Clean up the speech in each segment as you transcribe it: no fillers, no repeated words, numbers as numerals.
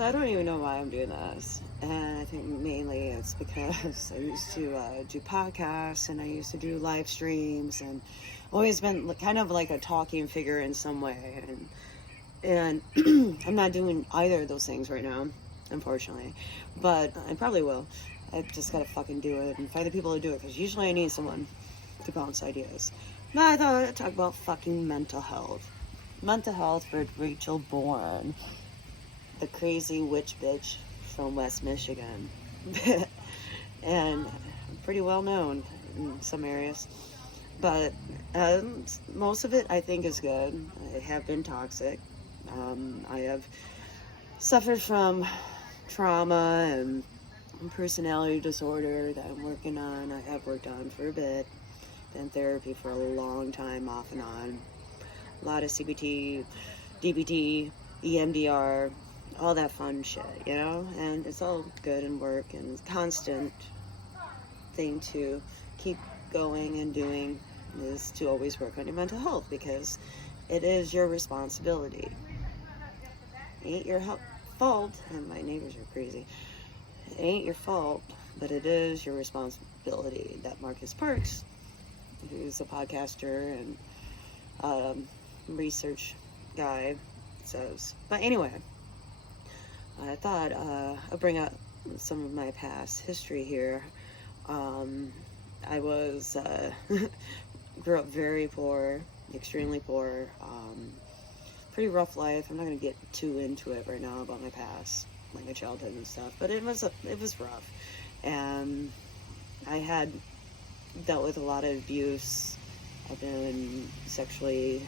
So I don't even know why I'm doing this. And I think mainly it's because I used to do podcasts and I used to do live streams and always been kind of like a talking figure in some way. And I'm not doing either of those things right now, unfortunately. But I probably will. I just gotta fucking do it and find the people to do it, because usually I need someone to bounce ideas. But I thought I'd talk about fucking mental health. Mental health with Rachel Bourne, the crazy witch bitch from West Michigan. And pretty well known in some areas. But most of it I think is good. I have been toxic. I have suffered from trauma and personality disorder that I'm working on. I have worked on for a bit. Been in therapy for a long time, off and on. A lot of CBT, DBT, EMDR, all that fun shit, you know? And it's all good and work and it's a constant thing to keep going and doing is to always work on your mental health, because it is your responsibility. It ain't your fault, and my neighbors are crazy. It ain't your fault, but it is your responsibility. That Marcus Parks, who's a podcaster and research guy, says. But anyway, I thought I'd bring up some of my past history here. I was grew up very poor, extremely poor. Pretty rough life. I'm not gonna get too into it right now about my past, like my childhood and stuff. But it was rough, and I had dealt with a lot of abuse. I've been sexually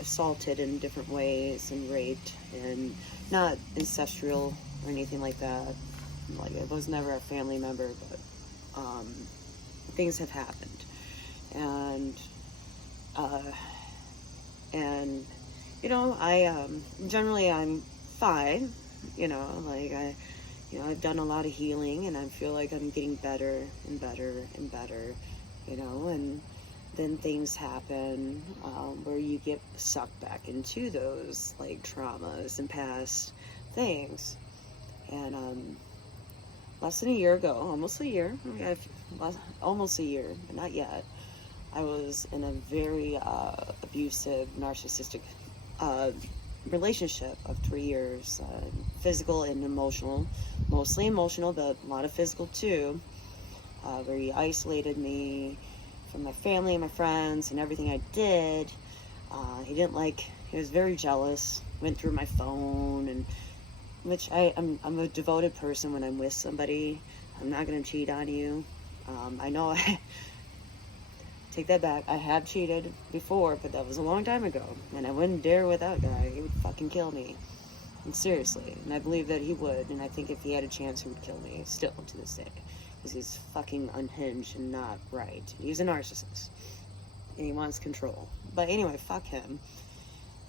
assaulted in different ways and raped, and not ancestral or anything like that. Like, it was never a family member, but things have happened, and you know, I generally I'm fine. You know, like I've done a lot of healing, and I feel like I'm getting better and better and better. You know, and then things happen where you get sucked back into those like traumas and past things. And less than a year ago, almost a year, but not yet, I was in a very abusive, narcissistic relationship of 3 years, physical and emotional, mostly emotional, but a lot of physical too, where he isolated me from my family and my friends and everything I did. He was very jealous, went through my phone, and which I'm a devoted person. When I'm with somebody, I'm not going to cheat on you. I know I take that back. I have cheated before, but that was a long time ago, and I wouldn't dare with that guy. He would fucking kill me. And seriously, and I believe that he would, and I think if he had a chance, he would kill me, still to this day, because he's fucking unhinged and not right. He's a narcissist, and he wants control. But anyway, fuck him.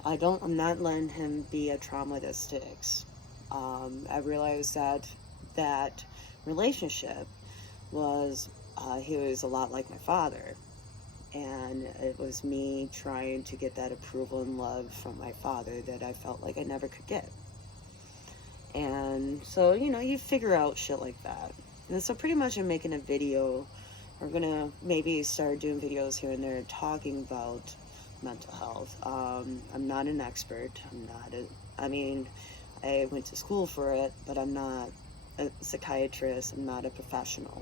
I'm not letting him be a trauma that sticks. I realized that relationship was, he was a lot like my father. And it was me trying to get that approval and love from my father that I felt like I never could get. And so, you know, you figure out shit like that. And so pretty much I'm making a video. We're gonna maybe start doing videos here and there talking about mental health. I'm not an expert. I went to school for it, but I'm not a psychiatrist. I'm not a professional.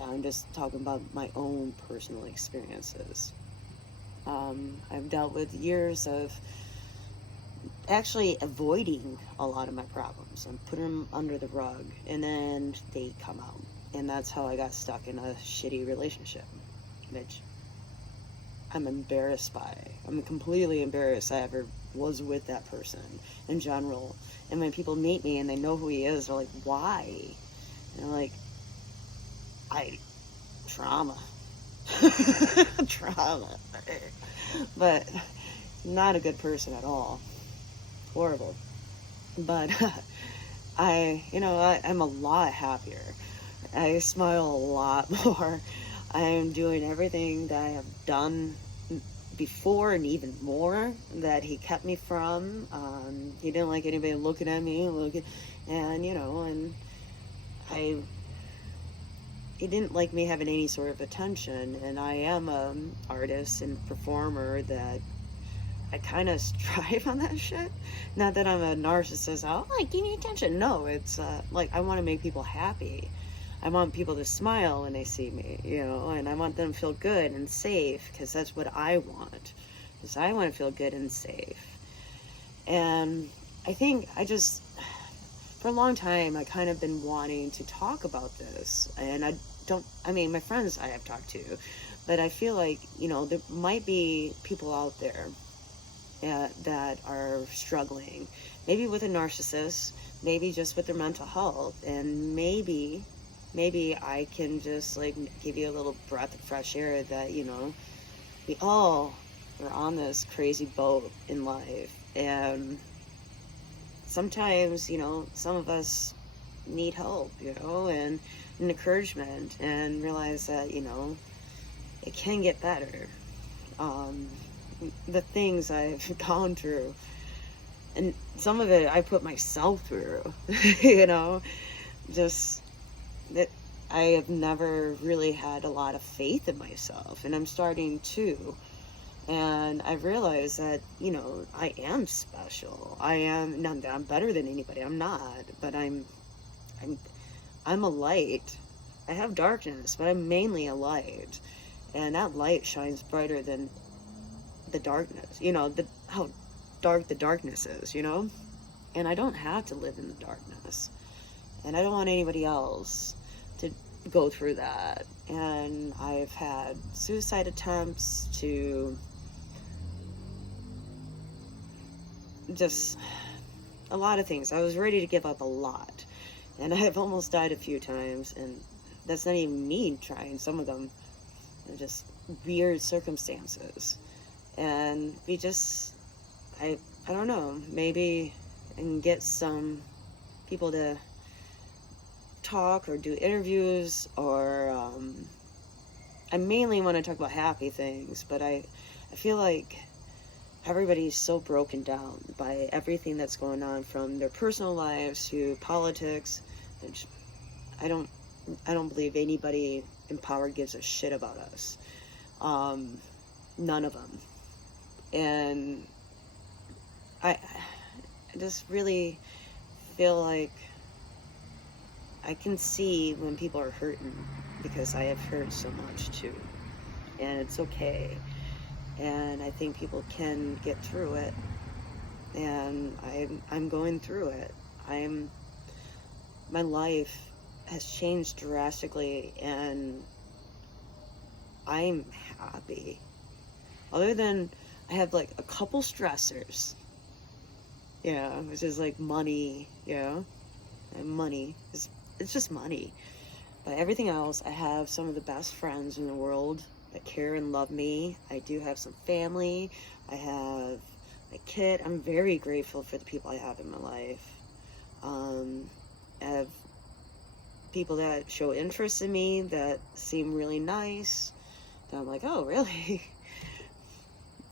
I'm just talking about my own personal experiences. I've dealt with years of actually avoiding a lot of my problems and putting them under the rug, and then they come out. And that's how I got stuck in a shitty relationship, which I'm embarrassed by. I'm completely embarrassed I ever was with that person in general. And when people meet me and they know who he is, they're like, why? And I'm like, trauma. Trauma. But not a good person at all. Horrible. But I'm a lot happier. I smile a lot more. I'm doing everything that I have done before and even more that he kept me from. He didn't like anybody looking at me, and he didn't like me having any sort of attention. And I am a artist and performer that I kind of strive on that shit. Not that I'm a narcissist. Oh, like, give me attention. No, it's like I want to make people happy. I want people to smile when they see me, and I want them to feel good and safe, because that's what I want. Because I want to feel good and safe. And I think for a long time, I kind of been wanting to talk about this. And my friends I have talked to, but I feel like, there might be people out there that are struggling, maybe with a narcissist, maybe just with their mental health, and maybe I can just like give you a little breath of fresh air that we all are on this crazy boat in life, and sometimes some of us need help, and encouragement, and realize that it can get better. The things I've gone through, and some of it I put myself through, just that I have never really had a lot of faith in myself, and I'm starting to. And I've realized that, I am special. I am not that I'm better than anybody. I'm not, but I'm a light. I have darkness, but I'm mainly a light, and that light shines brighter than the darkness. How dark the darkness is. And I don't have to live in the darkness, and I don't want anybody else to go through that. And I've had suicide attempts, to just a lot of things. I was ready to give up a lot, and I've almost died a few times, and that's not even me trying. Some of them are just weird circumstances, and I don't know, maybe I can get some people to talk or do interviews, or I mainly want to talk about happy things, but I feel like everybody's so broken down by everything that's going on, from their personal lives to politics. I don't believe anybody in power gives a shit about us. None of them. And I just really feel like I can see when people are hurting, because I have hurt so much too, and it's okay. And I think people can get through it, and I'm going through it. My life has changed drastically, and I'm happy. Other than I have like a couple stressors, which is like money, and money it's just money. But everything else, I have some of the best friends in the world that care and love me. I do have some family. I have a kid. I'm very grateful for the people I have in my life. I have people that show interest in me, that seem really nice, that I'm like, oh, really?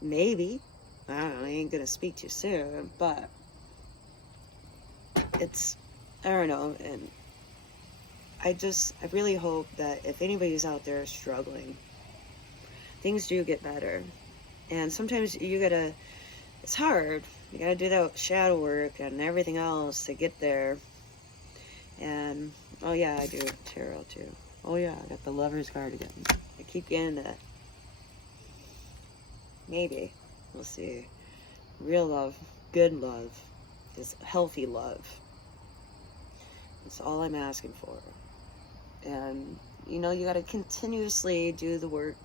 Maybe. I don't know, I ain't gonna speak too soon, but I don't know. And I really hope that if anybody's out there struggling, things do get better. And sometimes it's hard. You gotta do that shadow work and everything else to get there. And, oh yeah, I do tarot too. Oh yeah, I got the Lover's card again. I keep getting that. Maybe. We'll see. Real love, good love, is healthy love. That's all I'm asking for. And, you gotta continuously do the work.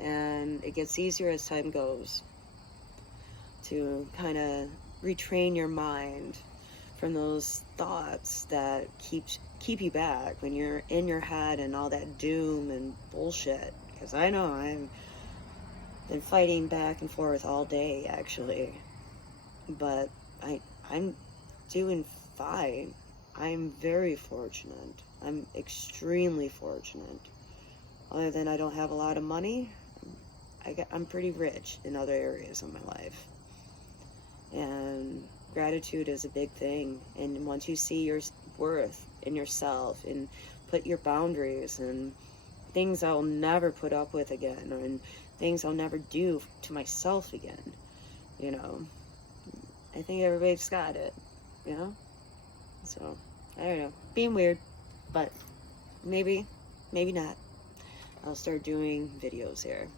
And it gets easier as time goes, to kind of retrain your mind from those thoughts that keep you back when you're in your head, and all that doom and bullshit. Because I know I've been fighting back and forth all day, actually. But I'm doing fine. I'm very fortunate. I'm extremely fortunate. Other than I don't have a lot of money, I'm pretty rich in other areas of my life. And gratitude is a big thing. And once you see your worth in yourself and put your boundaries and things I'll never put up with again, and things I'll never do to myself again, you know, I think everybody's got it, you know? So, I don't know. Being weird, but maybe not. I'll start doing videos here.